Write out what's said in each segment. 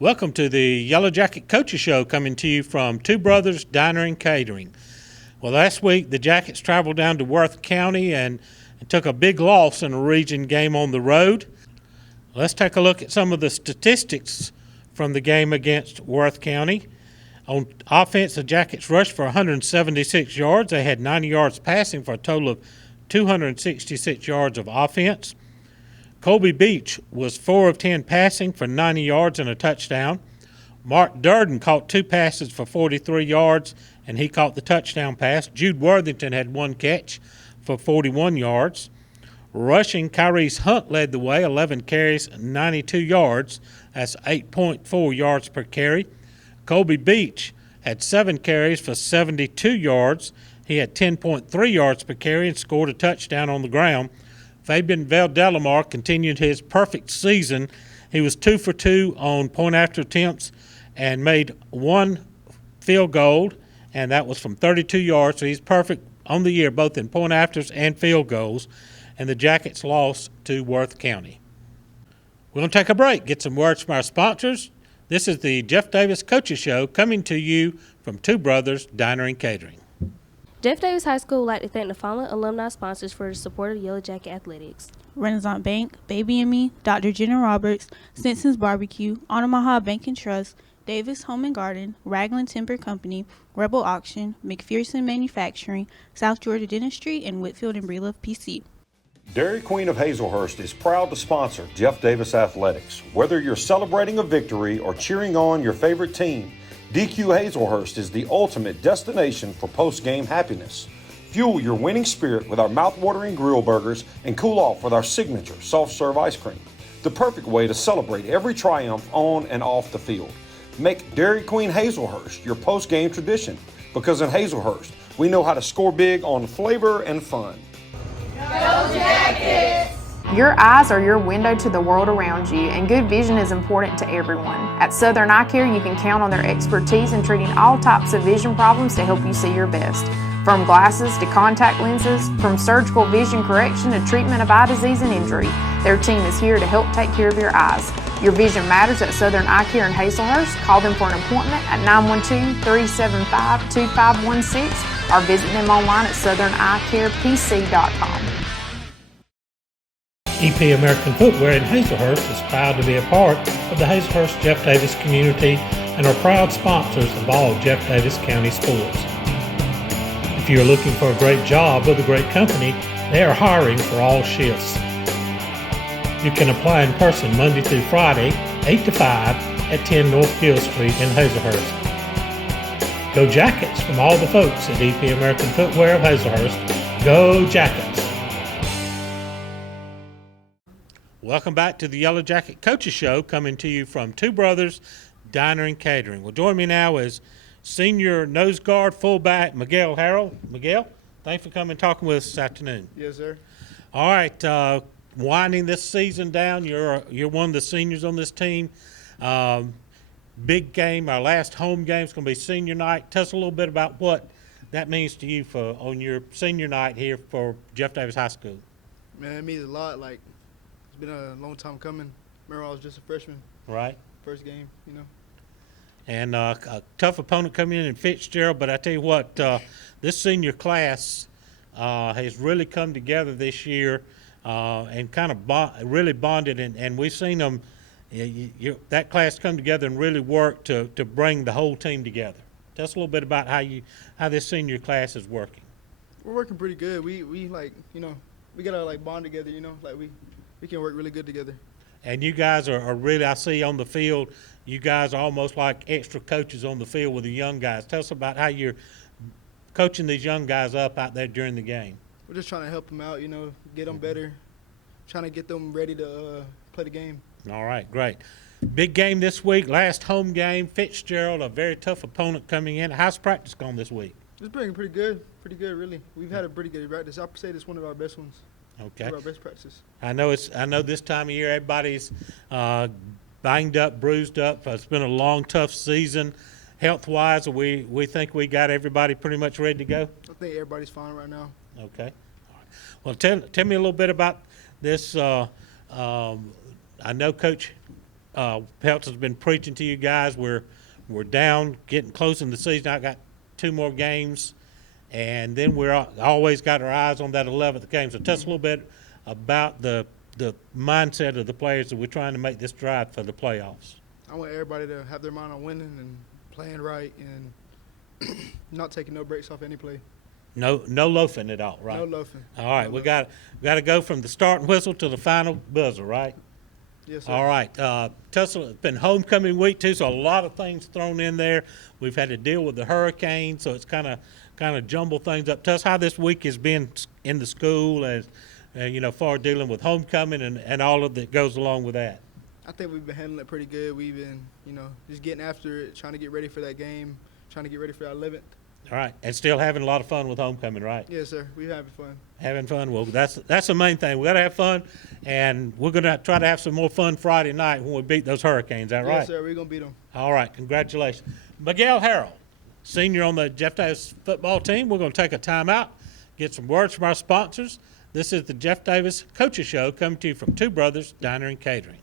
Welcome to the Yellow Jacket Coaches Show, coming to you from Two Brothers Diner and Catering. Well, last week the Jackets traveled down to Worth County and took a big loss in a region game on the road. Let's take a look at some of the statistics from the game against Worth County. On offense, the Jackets rushed for 176 yards. They had 90 yards passing for a total of 266 yards of offense. Colby Beach was 4 of 10 passing for 90 yards and a touchdown. Mark Durden caught 2 passes for 43 yards, and he caught the touchdown pass. Jude Worthington had 1 catch for 41 yards. Rushing, Kyrese Hunt led the way, 11 carries, 92 yards. That's 8.4 yards per carry. Colby Beach had 7 carries for 72 yards. He had 10.3 yards per carry and scored a touchdown on the ground. Fabian Valdelamar continued his perfect season. He was 2 for 2 on point after attempts and made 1 field goal, and that was from 32 yards. So he's perfect on the year, both in point afters and field goals. And the Jackets lost to Worth County. We're going to take a break, get some words from our sponsors. This is the Jeff Davis Coaches Show, coming to you from Two Brothers Diner and Catering. Jeff Davis High School would like to thank the following alumni sponsors for the support of Yellow Jacket Athletics: Renaissance Bank, Baby and Me, Dr. Jenna Roberts, Stinson's Barbecue, Omaha Bank and Trust, Davis Home and Garden, Raglan Timber Company, Rebel Auction, McPherson Manufacturing, South Georgia Dentistry, and Whitfield and Breedlove PC. Dairy Queen of Hazelhurst is proud to sponsor Jeff Davis Athletics. Whether you're celebrating a victory or cheering on your favorite team, DQ Hazelhurst is the ultimate destination for post-game happiness. Fuel your winning spirit with our mouth-watering grill burgers and cool off with our signature soft-serve ice cream. The perfect way to celebrate every triumph on and off the field. Make Dairy Queen Hazelhurst your post-game tradition, because in Hazelhurst, we know how to score big on flavor and fun. Go Jackets! Your eyes are your window to the world around you, and good vision is important to everyone. At Southern Eye Care, you can count on their expertise in treating all types of vision problems to help you see your best. From glasses to contact lenses, from surgical vision correction to treatment of eye disease and injury, their team is here to help take care of your eyes. Your vision matters at Southern Eye Care in Hazelhurst. Call them for an appointment at 912-375-2516 or visit them online at southerneyecarepc.com. EP American Footwear in Hazelhurst is proud to be a part of the Hazelhurst Jeff Davis community and are proud sponsors of all Jeff Davis County sports. If you are looking for a great job with a great company, they are hiring for all shifts. You can apply in person Monday through Friday, 8 to 5 at 10 North Gill Street in Hazelhurst. Go Jackets from all the folks at EP American Footwear of Hazelhurst. Go Jackets! Welcome back to the Yellow Jacket Coaches Show, coming to you from Two Brothers Diner and Catering. Well, join me now is senior nose guard fullback Miguel Harrell. Miguel, thanks for coming and talking with us this afternoon. Yes, sir. All right, winding this season down, you're one of the seniors on this team. Big game, our last home game is going to be senior night. Tell us a little bit about what that means to you on your senior night here for Jeff Davis High School. Man, it means a lot. Like, it's been a long time coming. Remember, I was just a freshman. Right. First game, you know. And a tough opponent coming in Fitzgerald, but I tell you what, this senior class has really come together this year and kind of really bonded, and we've seen them, that class come together and really work to bring the whole team together. Tell us a little bit about how this senior class is working. We're working pretty good. We like, you know, we got to like bond together, you know, like we can work really good together. And you guys are really, I see on the field, you guys are almost like extra coaches on the field with the young guys. Tell us about how you're coaching these young guys up out there during the game. We're just trying to help them out, you know, get them better, trying to get them ready to play the game. All right, great. Big game this week, last home game, Fitzgerald, a very tough opponent coming in. How's practice going this week? It's been pretty good, really. We've had a pretty good practice. I'd say it's one of our best ones. Okay. One of our best practices. I know this time of year everybody's banged up, bruised up. It's been a long, tough season. Health-wise, we think we got everybody pretty much ready to go? I think everybody's fine right now. Okay. All right. Well, tell me a little bit about this. I know Coach Pelton's been preaching to you guys. We're down, getting close in the season. I got 2 more games, and then we're always got our eyes on that 11th game. So tell us a little bit about the mindset of the players that we're trying to make this drive for the playoffs. I want everybody to have their mind on winning and playing right and not taking no breaks off any play. No loafing at all, right? No loafing. All right, No we loafing. got to go from the starting whistle to the final buzzer, right? Yes, sir. All right. Tussle, it's been homecoming week too, so a lot of things thrown in there. We've had to deal with the hurricane, so it's kind of jumbled things up. Tell us how this week has been in the school, as far dealing with homecoming and all of that goes along with that. I think we've been handling it pretty good. We've been, just getting after it, trying to get ready for that game, trying to get ready for our 11th. All right, and still having a lot of fun with homecoming, right? Yes, sir. We're having fun. Having fun. Well, that's the main thing. We got to have fun, and we're going to try to have some more fun Friday night when we beat those Hurricanes. Is that right? Yes, sir. We're going to beat them. All right. Congratulations, Miguel Harrell, senior on the Jeff Davis football team. We're going to take a timeout, get some words from our sponsors. This is the Jeff Davis Coaches Show, coming to you from Two Brothers Diner and Catering.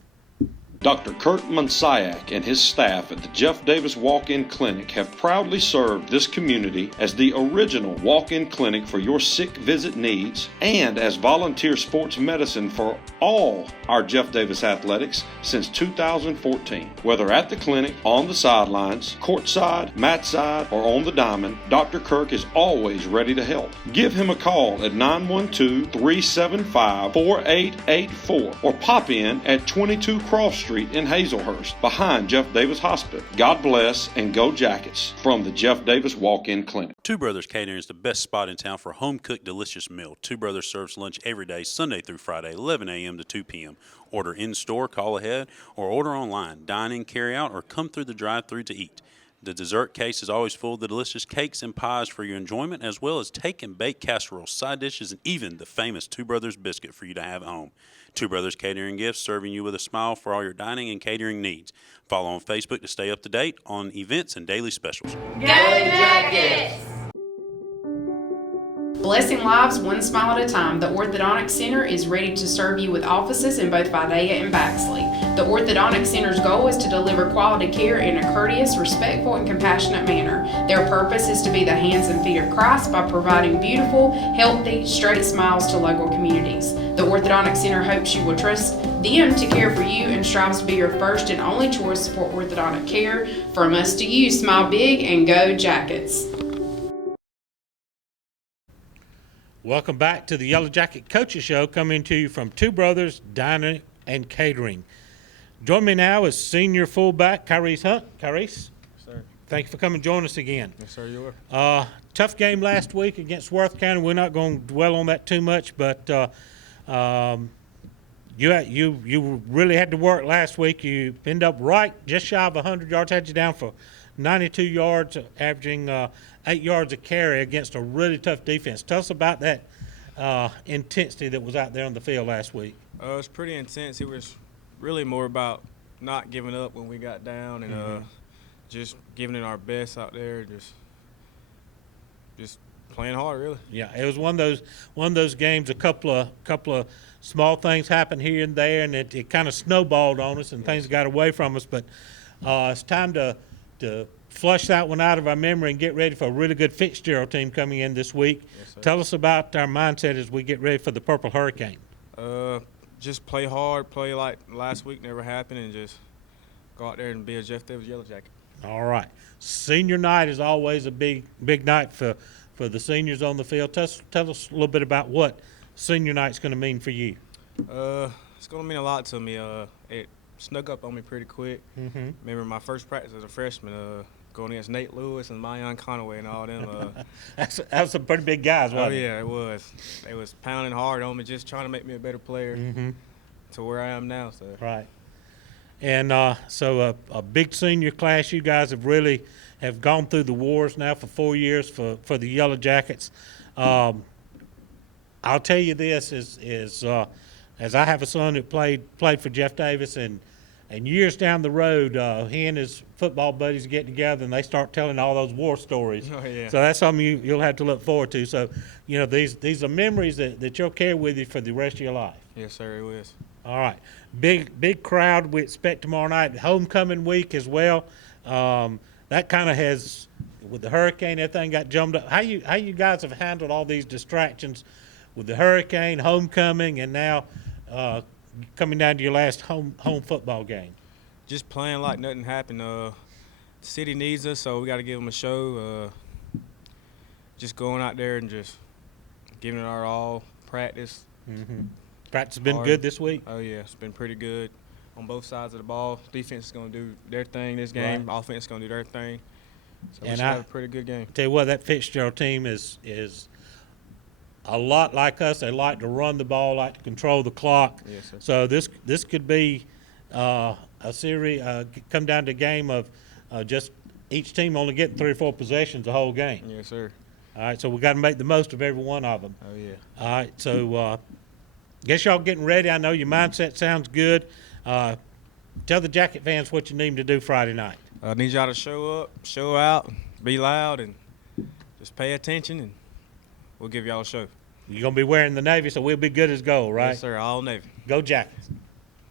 Dr. Kurt Monsiak and his staff at the Jeff Davis Walk-In Clinic have proudly served this community as the original walk-in clinic for your sick visit needs and as volunteer sports medicine for all our Jeff Davis athletics since 2014. Whether at the clinic, on the sidelines, courtside, mat side, or on the diamond, Dr. Kirk is always ready to help. Give him a call at 912-375-4884 or pop in at 22 Cross Street in Hazelhurst, behind Jeff Davis Hospital. God bless and go Jackets from the Jeff Davis Walk-In Clinic. Two Brothers Catering is the best spot in town for a home-cooked, delicious meal. Two Brothers serves lunch every day, Sunday through Friday, 11 a.m. to 2 p.m. Order in-store, call ahead, or order online, dine in, carry out, or come through the drive-thru to eat. The dessert case is always full of the delicious cakes and pies for your enjoyment, as well as take and bake casseroles, side dishes, and even the famous Two Brothers biscuit for you to have at home. Two Brothers Catering Gifts, serving you with a smile for all your dining and catering needs. Follow on Facebook to stay up to date on events and daily specials. Go Jackets! Blessing lives one smile at a time, the Orthodontic Center is ready to serve you with offices in both Vidalia and Baxley. The Orthodontic Center's goal is to deliver quality care in a courteous, respectful, and compassionate manner. Their purpose is to be the hands and feet of Christ by providing beautiful, healthy, straight smiles to local communities. The Orthodontic Center hopes you will trust them to care for you and strives to be your first and only choice for orthodontic care. From us to you, smile big and go Jackets. Welcome back to the Yellow Jacket Coaches Show, coming to you from Two Brothers Diner and Catering. Join me now is senior fullback Kyrese Hunt. Kyrese, Sir. thank you for coming to join us again. Yes, sir, you were. Tough game last week against Worth County. We're not going to dwell on that too much, but you really had to work last week. You ended up right just shy of 100 yards. Had you down for 92 yards, averaging 8 yards a carry against a really tough defense. Tell us about that intensity that was out there on the field last week. It was pretty intense. It was really more about not giving up when we got down and just giving it our best out there, just playing hard, really. Yeah, it was one of those games. A couple of small things happened here and there, and it kind of snowballed on us, and things got away from us. But it's time to flush that one out of our memory and get ready for a really good Fitzgerald team coming in this week. Yes, sir. Tell us about our mindset as we get ready for the Purple Hurricane. Just play hard, play like last week never happened, and just go out there and be a Jeff Davis Yellow Jacket. All right. Senior night is always a big night for the seniors on the field. Tell us a little bit about what senior night's going to mean for you. It's going to mean a lot to me. It snuck up on me pretty quick. Mm-hmm. Remember my first practice as a freshman, going against Nate Lewis and Mayan Conaway and all them. That's some pretty big guys, wasn't it? Yeah, it was. They was pounding hard on me, just trying to make me a better player to where I am now. So. Right. And so a big senior class. You guys have gone through the wars now for 4 years for the Yellow Jackets. I'll tell you this is as I have a son that played for Jeff Davis, and years down the road, he and his football buddies get together and they start telling all those war stories. Oh, yeah. So that's something you'll have to look forward to. So, these are memories that you'll carry with you for the rest of your life. Yes, sir, it was. All right. Big crowd we expect tomorrow night. Homecoming week as well. That kind of has, with the hurricane, everything got jumbled up. How you guys have handled all these distractions with the hurricane, homecoming, and now coming down to your last home football game? Just playing like nothing happened. The city needs us, so we got to give them a show. Just going out there and just giving it our all. Practice. Practice has been Hard. good this week? Oh, yeah. It's been pretty good on both sides of the ball. Defense is going to do their thing this game. Right. Offense is going to do their thing. So we And should have a pretty good game. Tell you what, that Fitzgerald team is a lot like us. They like to run the ball, like to control the clock. Yes, sir. So this could be a series, come down to a game of just each team only getting 3 or 4 possessions the whole game. Yes, sir. All right, so we got to make the most of every one of them. Oh, yeah. All right, so guess y'all getting ready. I know your mindset sounds good. Tell the Jacket fans what you need them to do Friday night. I need y'all to show up, show out, be loud, and just pay attention, and we'll give y'all a show. You're going to be wearing the Navy, so we'll be good as gold, right? Yes, sir. All Navy. Go Jackets.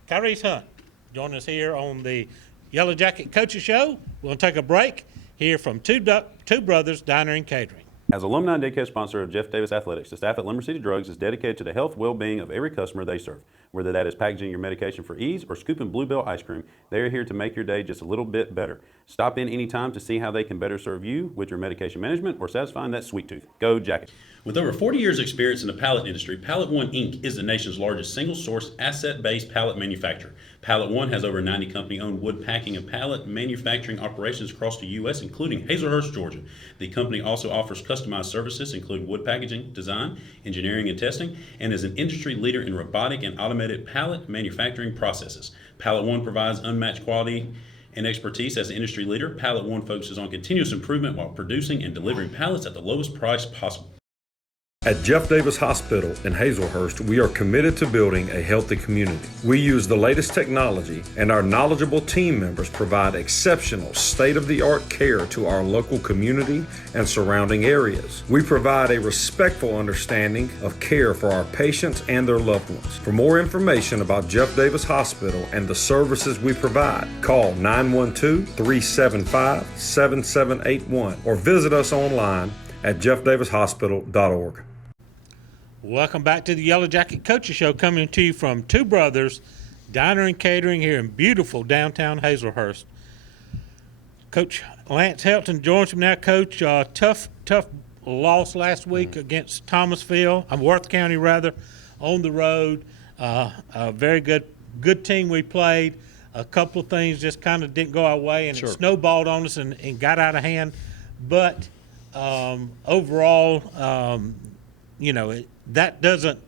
Tyrese Hunt joining us here on the Yellow Jacket Coaches Show. We're going to take a break, hear from Two Brothers Diner and Catering. As alumni and daycare sponsor of Jeff Davis Athletics, the staff at Limber City Drugs is dedicated to the health, well-being of every customer they serve. Whether that is packaging your medication for ease or scooping Bluebell ice cream, they are here to make your day just a little bit better. Stop in anytime to see how they can better serve you with your medication management or satisfying that sweet tooth. Go Jackets. With over 40 years' experience in the pallet industry, Pallet One Inc. is the nation's largest single-source, asset-based pallet manufacturer. Pallet One has over 90 company-owned wood packing and pallet manufacturing operations across the U.S., including Hazelhurst, Georgia. The company also offers customized services, including wood packaging, design, engineering, and testing, and is an industry leader in robotic and automated pallet manufacturing processes. Pallet One provides unmatched quality and expertise as an industry leader. Pallet One focuses on continuous improvement while producing and delivering pallets at the lowest price possible. At Jeff Davis Hospital in Hazelhurst, we are committed to building a healthy community. We use the latest technology, and our knowledgeable team members provide exceptional state-of-the-art care to our local community and surrounding areas. We provide a respectful understanding of care for our patients and their loved ones. For more information about Jeff Davis Hospital and the services we provide, call 912-375-7781 or visit us online at jeffdavishospital.org. Welcome back to the Yellow Jacket Coaches Show, coming to you from Two Brothers Diner and Catering here in beautiful downtown Hazelhurst. Coach Lance Helton joins me now. Coach, tough loss last week against Worth County on the road. A very good team we played. A couple of things just kind of didn't go our way, and It snowballed on us and got out of hand. But overall, that doesn't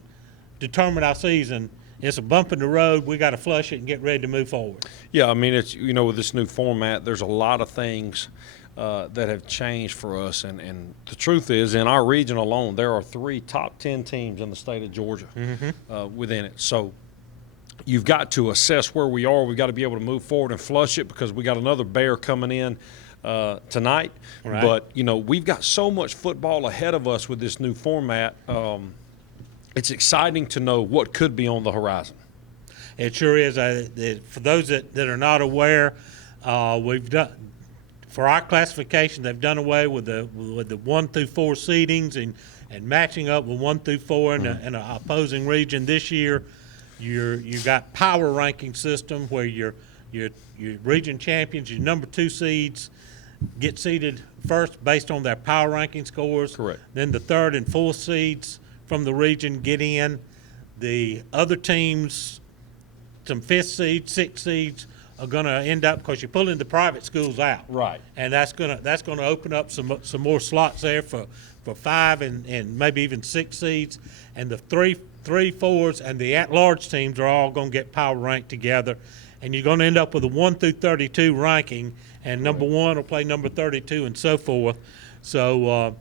determine our season. It's a bump in the road. We got to flush it and get ready to move forward. Yeah, I mean, it's with this new format, there's a lot of things that have changed for us. And the truth is, in our region alone, there are 3 top 10 teams in the state of Georgia within it. So you've got to assess where we are. We've got to be able to move forward and flush it because we got another bear coming in tonight. Right. But, we've got so much football ahead of us with this new format. It's exciting to know what could be on the horizon. It sure is. For those that are not aware, we've done for our classification. They've done away with the 1 through 4 seedings and matching up with 1 through 4 in an opposing region. This year, you got power ranking system where your region champions, your number 2 seeds, get seeded first based on their power ranking scores. Correct. Then the 3rd and 4th seeds from the region get in. The other teams, some 5th seeds, 6th seeds, are going to end up because you're pulling the private schools out. Right. And that's going to open up some more slots there for 5 and maybe even 6 seeds. And the 3, 4s, and the at-large teams are all going to get power ranked together. And you're going to end up with a 1 through 32 ranking, and number 1 will play number 32 and so forth. So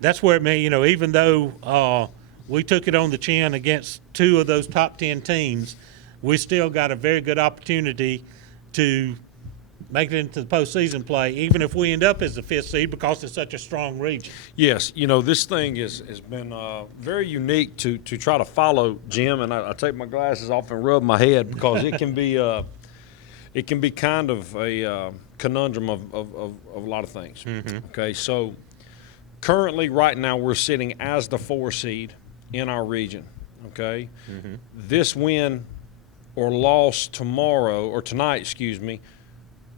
that's where it may, even though we took it on the chin against 2 of those top 10 teams, we still got a very good opportunity to make it into the postseason play, even if we end up as the 5th seed because it's such a strong region. Yes, this thing has been very unique to try to follow, Jim, and I take my glasses off and rub my head because it can be kind of a conundrum of a lot of things. Okay, so currently right now we're sitting as the 4 seed in our region. Okay, this win or loss tonight,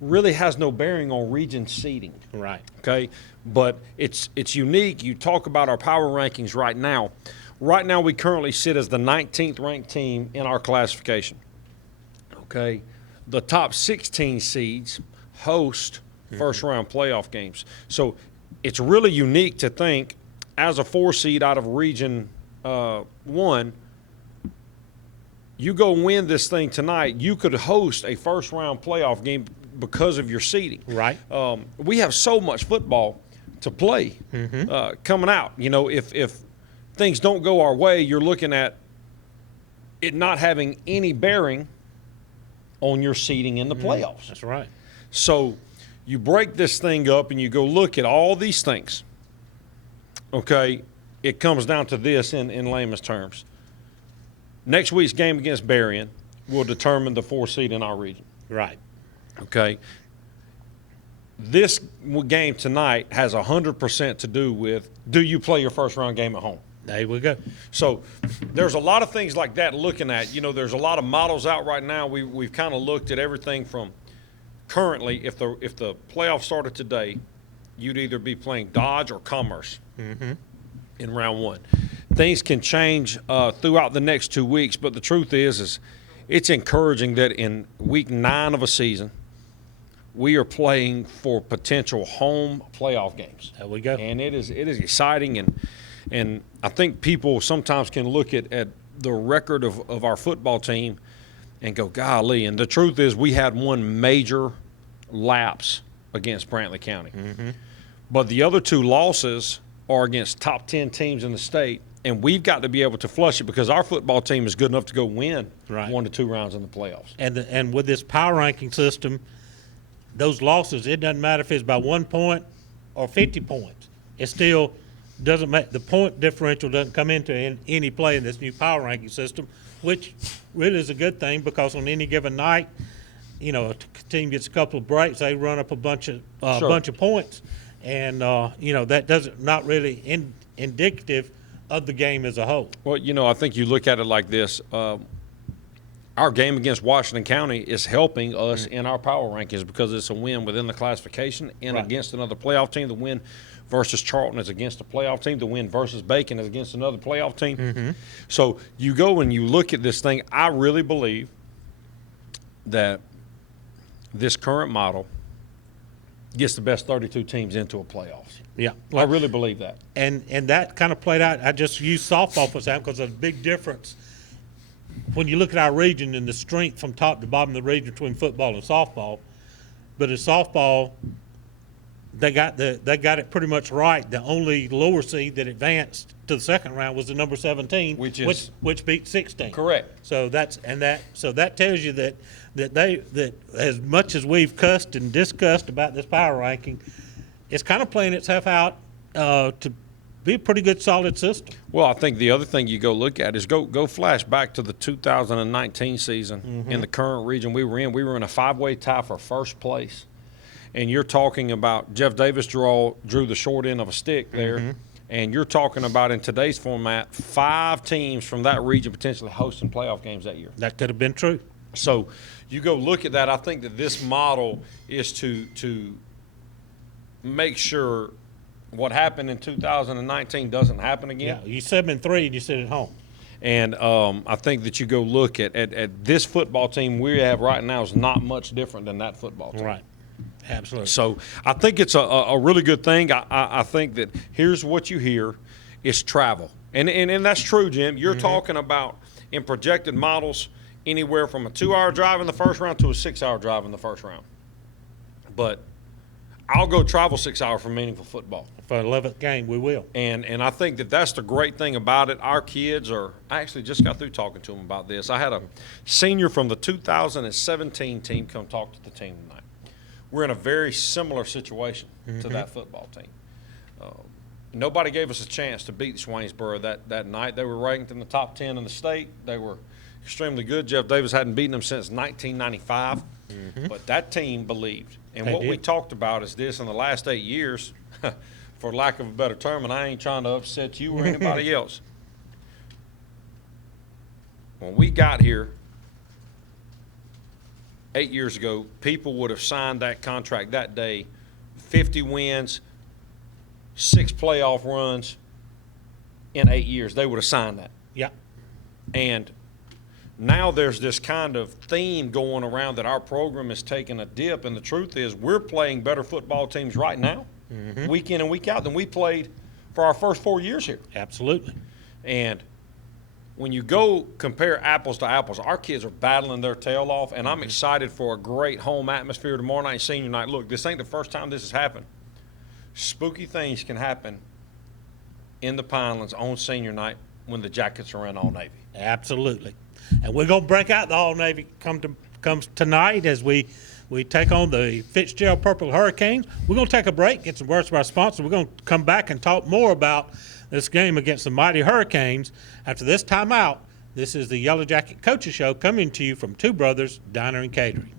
really has no bearing on region seeding. Right. Okay, but it's unique. You talk about our power rankings right now. Right now we currently sit as the 19th ranked team in our classification. Okay, the top 16 seeds host first round playoff games. So it's really unique to think as a 4 seed out of region 1, you go win this thing tonight, you could host a first round playoff game because of your seeding. Right. We have so much football to play coming out. If things don't go our way, you're looking at it not having any bearing on your seeding in the playoffs. That's right. So you break this thing up and you go look at all these things. Okay, it comes down to this in layman's terms. Next week's game against Berrien will determine the 4 seed in our region. Right. Okay. This game tonight has 100% to do with, do you play your first round game at home? There we go. So there's a lot of things like that looking at. There's a lot of models out right now. We've kind of looked at everything from currently, if the playoff started today, you'd either be playing Dodge or Commerce in round 1. Things can change throughout the next 2 weeks, but the truth is it's encouraging that in week 9 of a season, we are playing for potential home playoff games. There we go. And it is exciting, and I think people sometimes can look at the record of our football team and go, golly. And the truth is we had one major lapse against Brantley County. But the other 2 losses are against top 10 teams in the state, and we've got to be able to flush it because our football team is good enough to go win 1 to 2 rounds in the playoffs. And with this power ranking system, those losses, it doesn't matter if it's by 1 point or 50 points. It still doesn't make the point differential doesn't come into any play in this new power ranking system, which really is a good thing because on any given night, a team gets a couple of breaks, they run up a bunch of points, and that doesn't not really indicative of the game as a whole. Well, I think you look at it like this. Our game against Washington County is helping us in our power rankings because it's a win within the classification and against another playoff team. The win versus Charlton is against a playoff team. The win versus Bacon is against another playoff team. So you go and you look at this thing. I really believe that this current model gets the best 32 teams into a playoffs. Yeah. I really believe that. And that kind of played out. I just use softball for example because there's a big difference when you look at our region and the strength from top to bottom of the region between football and softball. But in softball, they got it pretty much right. The only lower seed that advanced to the second round was the number 17, which beat 16. Correct. So that tells you that as much as we've cussed and discussed about this power ranking, it's kind of playing itself out to be a pretty good solid system. Well, I think the other thing you go look at is go flash back to the 2019 season in the current region we were in. We were in a 5-way tie for first place. And you're talking about Jeff Davis drew the short end of a stick there. And you're talking about in today's format, 5 teams from that region potentially hosting playoff games that year. That could have been true. So you go look at that. I think that this model is to make sure what happened in 2019 doesn't happen again. Yeah, you 7-3 and you sit at home. And I think that you go look at this football team we have right now is not much different than that football team. Right. Absolutely. So I think it's a really good thing. I think that here's what you hear is travel. And that's true, Jim. You're talking about in projected models anywhere from a 2-hour drive in the first round to a 6-hour drive in the first round. But I'll go travel 6 hours for meaningful football. For the 11th game, we will. And I think that that's the great thing about it. Our kids I actually just got through talking to them about this. I had a senior from the 2017 team come talk to the team tonight. we're in a very similar situation to that football team. Nobody gave us a chance to beat Swainsboro that night. They were ranked in the top 10 in the state. They were extremely good. Jeff Davis hadn't beaten them since 1995. But that team believed. And what we talked about is this: in the last 8 years, for lack of a better term, and I ain't trying to upset you or anybody else, when we got here 8 years ago, people would have signed that contract that day, 50 wins, 6 playoff runs in 8 years. They would have signed that. Yeah. And now there's this kind of theme going around that our program is taking a dip, and the truth is we're playing better football teams right now, week in and week out, than we played for our first 4 years here. Absolutely. And when you go compare apples to apples, our kids are battling their tail off, and I'm excited for a great home atmosphere tomorrow night, senior night. Look, this ain't the first time this has happened. Spooky things can happen in the Pinelands on senior night when the Jackets are in All Navy. Absolutely. And we're going to break out the All Navy comes tonight as we take on the Fitzgerald Purple Hurricanes. We're going to take a break, get some words from our sponsor. We're going to come back and talk more about this game against the mighty Hurricanes. After this timeout, this is the Yellow Jacket Coaches Show coming to you from Two Brothers Diner and Catering.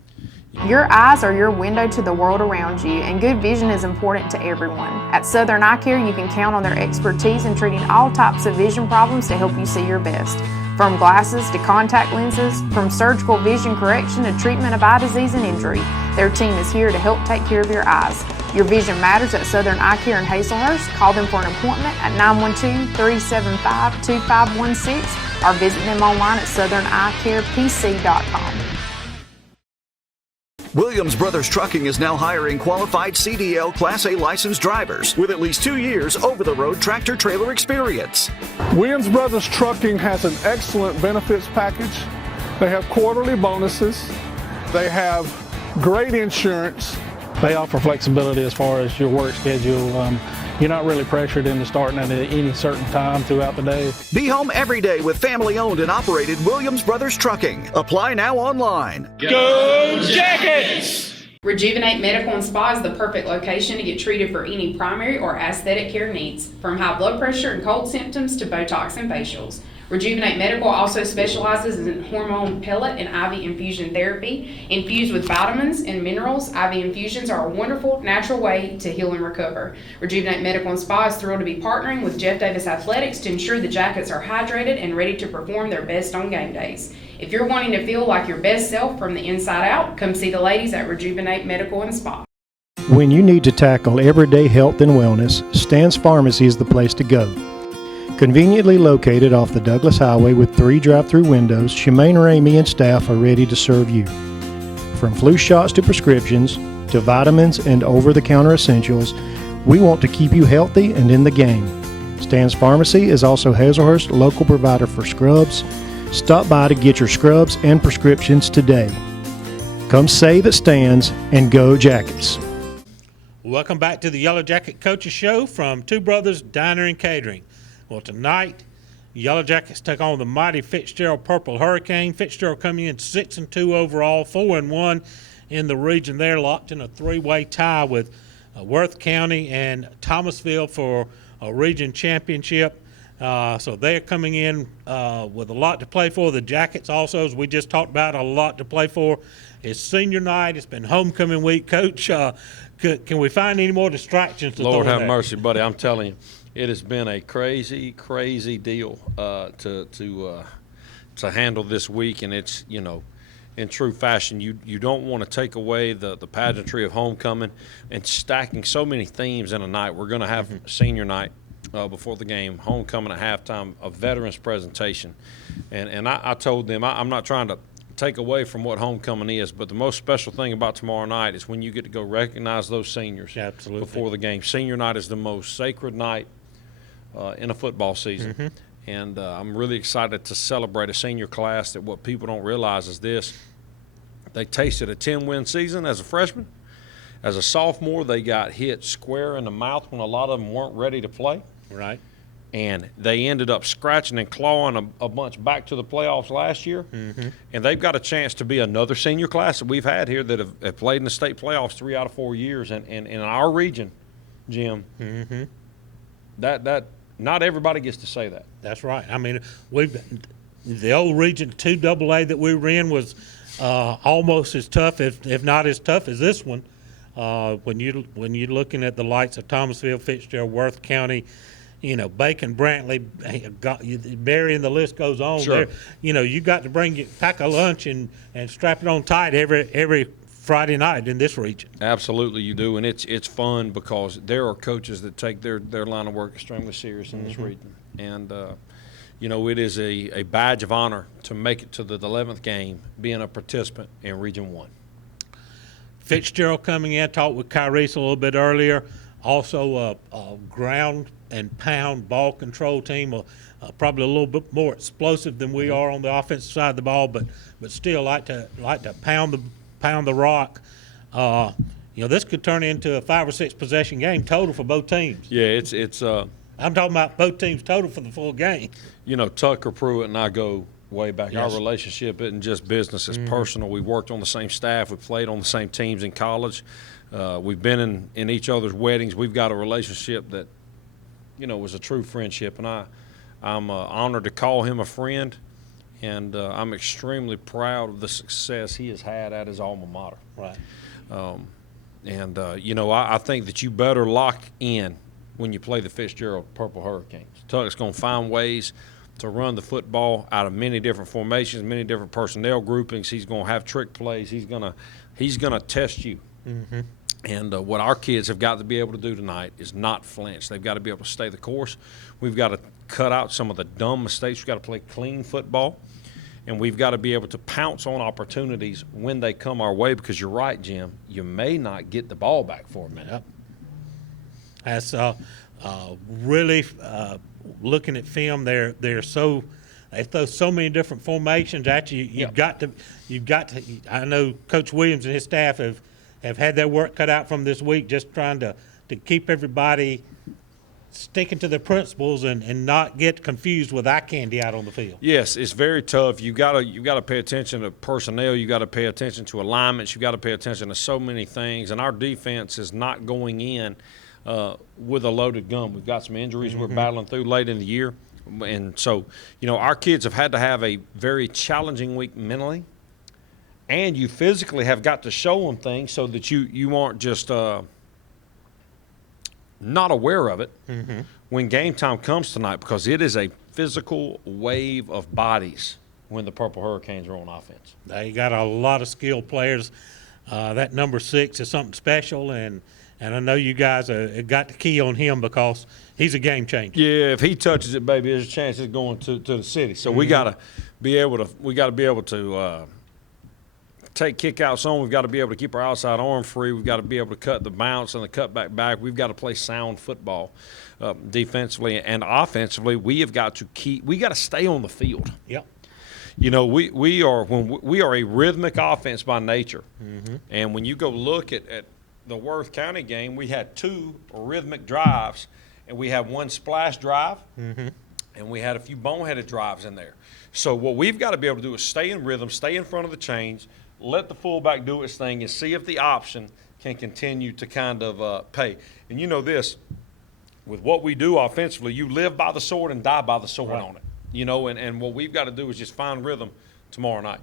Your eyes are your window to the world around you, and good vision is important to everyone. At Southern Eye Care, you can count on their expertise in treating all types of vision problems to help you see your best. From glasses to contact lenses, from surgical vision correction to treatment of eye disease and injury, their team is here to help take care of your eyes. Your vision matters at Southern Eye Care in Hazelhurst. Call them for an appointment at 912-375-2516 or visit them online at southerneyecarepc.com. Williams Brothers Trucking is now hiring qualified CDL Class A licensed drivers with at least 2 years over-the-road tractor-trailer experience. Williams Brothers Trucking has an excellent benefits package. They have quarterly bonuses. They have great insurance. They offer flexibility as far as your work schedule. You're not really pressured into starting at any certain time throughout the day. Be home every day with family-owned and operated Williams Brothers Trucking. Apply now online. Go Jackets! Rejuvenate Medical and Spa is the perfect location to get treated for any primary or aesthetic care needs, from high blood pressure and cold symptoms to Botox and facials. Rejuvenate Medical also specializes in hormone pellet and IV infusion therapy. Infused with vitamins and minerals, IV infusions are a wonderful, natural way to heal and recover. Rejuvenate Medical and Spa is thrilled to be partnering with Jeff Davis Athletics to ensure the Jackets are hydrated and ready to perform their best on game days. If you're wanting to feel like your best self from the inside out, come see the ladies at Rejuvenate Medical and Spa. When you need to tackle everyday health and wellness, Stan's Pharmacy is the place to go. Conveniently located off the Douglas Highway with 3 drive-through windows, Shemaine Ramey and staff are ready to serve you. From flu shots to prescriptions, to vitamins and over-the-counter essentials, we want to keep you healthy and in the game. Stan's Pharmacy is also Hazelhurst's local provider for scrubs. Stop by to get your scrubs and prescriptions today. Come save at Stan's and go Jackets. Welcome back to the Yellow Jacket Coaches Show from Two Brothers Diner and Catering. Well, tonight, Yellow Jackets take on the mighty Fitzgerald Purple Hurricane. Fitzgerald coming in 6-2 overall, 4-1 in the region. They're locked in a 3-way tie with Worth County and Thomasville for a region championship. So they're coming in with a lot to play for. The Jackets also, as we just talked about, a lot to play for. It's senior night. It's been homecoming week. Coach, can we find any more distractions to Lord throw have there? mercy, buddy. I'm telling you. It has been a crazy, crazy deal to handle this week, and it's, you know, in true fashion, you don't want to take away the pageantry of homecoming and stacking so many themes in a night. We're going to have senior night before the game, homecoming at halftime, a veterans presentation, and I told them I'm not trying to take away from what homecoming is, but the most special thing about tomorrow night is when you get to go recognize those seniors before the game. Senior night is the most sacred night in a football season. And I'm really excited to celebrate a senior class that what people don't realize is this. They tasted a 10-win season as a freshman. As a sophomore, they got hit square in the mouth when a lot of them weren't ready to play. Right. And they ended up scratching and clawing a bunch back to the playoffs last year. Mm-hmm. And they've got a chance to be another senior class that we've had here that have played in the state playoffs 3 out of 4 years. And in our region, Jim, Mm-hmm. that not everybody gets to say that. That's right. I mean, the old Region 2 AA that we were in was almost as tough, if not as tough as this one. When you're looking at the likes of Thomasville, Fitzgerald, Worth County, Bacon, Brantley, Berry, and the list goes on. Sure. You got to pack a lunch and strap it on tight every Friday night in this region. Absolutely, you do, and it's fun because there are coaches that take their line of work extremely serious in this region, and it is a badge of honor to make it to the 11th game, being a participant in Region 1. Fitzgerald coming in, talked with Kyrese a little bit earlier. Also, a ground and pound ball control team, probably a little bit more explosive than we are on the offensive side of the ball, but still like to pound the rock. This could turn into a 5 or 6 possession game total for both teams. Yeah, it's. I'm talking about both teams total for the full game. Tucker Pruitt and I go way back. Yes. Our relationship isn't just business; it's personal. We worked on the same staff. We played on the same teams in college. We've been in each other's weddings. We've got a relationship that, was a true friendship, and I'm honored to call him a friend, and I'm extremely proud of the success he has had at his alma mater. Right. I think that you better lock in when you play the Fitzgerald Purple Hurricanes. Tuck's going to find ways to run the football out of many different formations, many different personnel groupings. He's going to have trick plays. He's going to test you. Mm-hmm. And what our kids have got to be able to do tonight is not flinch. They've got to be able to stay the course. We've got to cut out some of the dumb mistakes. We've got to play clean football. And we've got to be able to pounce on opportunities when they come our way, because you're right, Jim. You may not get the ball back for a minute. Yep. That's really looking at film. They throw so many different formations at you. You've got to. I know Coach Williams and his staff have had their work cut out from this week, just trying to keep everybody sticking to their principles and not get confused with eye candy out on the field. Yes, it's very tough. You got to pay attention to personnel. You got to pay attention to alignments. You got to pay attention to so many things. And our defense is not going in with a loaded gun. We've got some injuries we're battling through late in the year. And so, our kids have had to have a very challenging week mentally. And you physically have got to show them things so that you aren't just not aware of it when game time comes tonight, because it is a physical wave of bodies when the Purple Hurricanes are on offense. They got a lot of skilled players. That number 6 is something special, and I know you guys got the key on him because he's a game changer. Yeah, if he touches it, baby, there's a chance it's going to the city. So we got to be able to take kickouts on. We've got to be able to keep our outside arm free. We've got to be able to cut the bounce and the cutback back. We've got to play sound football defensively and offensively. We got to stay on the field. Yep. We are a rhythmic offense by nature. And when you go look at the Worth County game, we had 2 rhythmic drives, and we had 1 splash drive, and we had a few boneheaded drives in there. So what we've got to be able to do is stay in rhythm, stay in front of the chains, let the fullback do its thing, and see if the option can continue to kind of pay. And this, with what we do offensively, you live by the sword and die by the sword on it. And what we've got to do is just find rhythm tonight.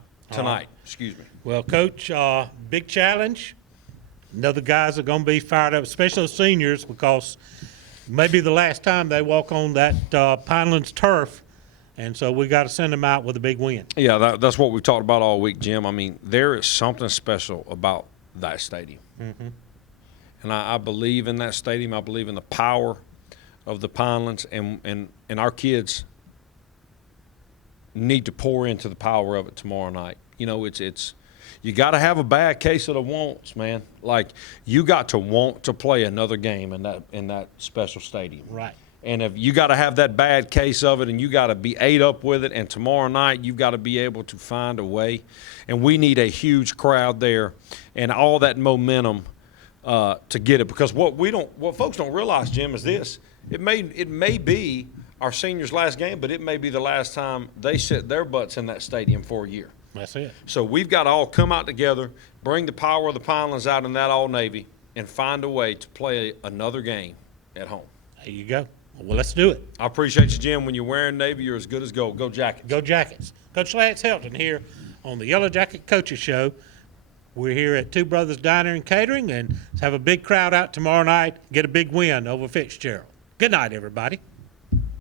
Excuse me. Well, Coach, big challenge. Know the guys are going to be fired up, especially the seniors, because maybe the last time they walk on that Pinelands turf. And so we got to send them out with a big win. Yeah, that's what we've talked about all week, Jim. I mean, there is something special about that stadium. And I believe in that stadium. I believe in the power of the Pinelands, and our kids need to pour into the power of it tomorrow night. It's you got to have a bad case of the wants, man. Like, you got to want to play another game in that special stadium. Right. And if you got to have that bad case of it, and you got to be ate up with it, and tomorrow night you've got to be able to find a way. And we need a huge crowd there and all that momentum to get it. Because what folks don't realize, Jim, is this: it may be our seniors' last game, but it may be the last time they sit their butts in that stadium for a year. That's it. So we've got to all come out together, bring the power of the Pinelands out in that All-Navy, and find a way to play another game at home. There you go. Well, let's do it. I appreciate you, Jim. When you're wearing Navy, you're as good as gold. Go Jackets. Go Jackets. Coach Lance Helton here on the Yellow Jacket Coaches Show. We're here at Two Brothers Diner and Catering, and have a big crowd out tomorrow night, get a big win over Fitzgerald. Good night, everybody.